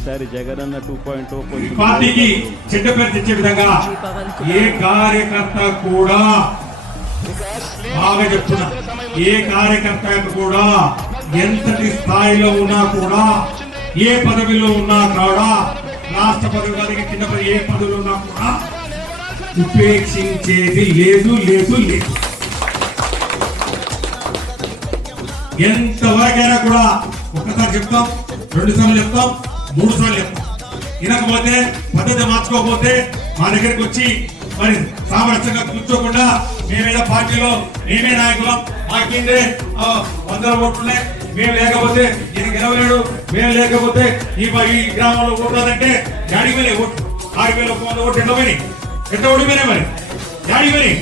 ఈసారి జగనన్న 2.0 పార్టీకి చెడ్డ పేరు తెచ్చే విధంగా ఏ కార్యకర్త కూడా బాగా చెప్తున్నా, ఏ కార్యకర్త కూడా ఎంతటి స్థాయిలో ఉన్నా కూడా, ఏ పదవిలో ఉన్నా కూడా, రాష్ట్ర పదవి కానీ కింద ఏ పదవిలో ఉన్నా కూడా ఉపేక్షించేది లేదు లేదు లేదు. ఎంతవరకైనా కూడా ఒక్కసారి చెప్తాం, 2 సార్లు చెప్తాం, 3 సార్లు చెప్తాం. వినకపోతే పద్ధతి మార్చుకోకపోతే మా దగ్గరికి వచ్చి మరి సామరస్యంగా కూర్చోకుండా మేమేదో పార్టీలో మేమే నాయకులం, మాకేందే 100 ఓట్లున్నాయి, మేము లేకపోతే ఈయన గెలవలేడు, మేము లేకపోతే ఈ గ్రామంలో ఓట్లేదంటే డాడీ వేలే ఓట్లు 6,100 ఓట్లు ఎట్లా ఓడిపోయినాయి మరి డాడీ వేలే.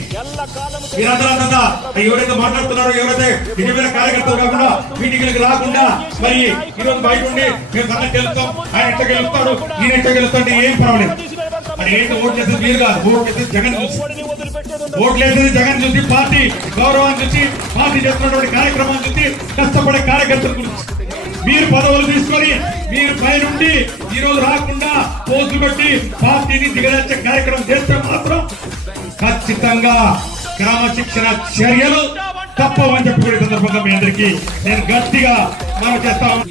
మీరందరూ ఎవరైతే మాట్లాడుతున్నారో, ఎవరైతే నిజమైన కార్యకర్తలు కాకుండా మీటింగ్లకు రాకుండా మరి ఈరోజు బయట ఉండి మేము సంగతి గెలుస్తాం, ఆయన ఎట్లా గెలుస్తాడు, ఈయన ఎట్లా గెలుస్తాడు, ఏం పర్వాలేదు. మరి ఏంటి ఓట్లేసేది మీరు కాదు, ఓట్లేసేది జగన్ చూసి, ఓట్లేసేది జగన్ చూసి, పార్టీ గౌరవాన్ని చూసి, పార్టీ చేస్తున్నటువంటి కార్యక్రమాన్ని చూసి, కష్టపడే కార్యకర్తల గురించి మీరు పదవులు తీసుకొని మీరు పైనుండి ఈ రోజు రాకుండా పోస్టులు పెట్టి పార్టీని దిగజార్చే కార్యక్రమం చేస్తే మాత్రం ఖచ్చితంగా క్రమశిక్షణ చర్యలు తప్పవని చెప్పుకునే సందర్భంగా మీ అందరికీ నేను గట్టిగా మనం చేస్తాను.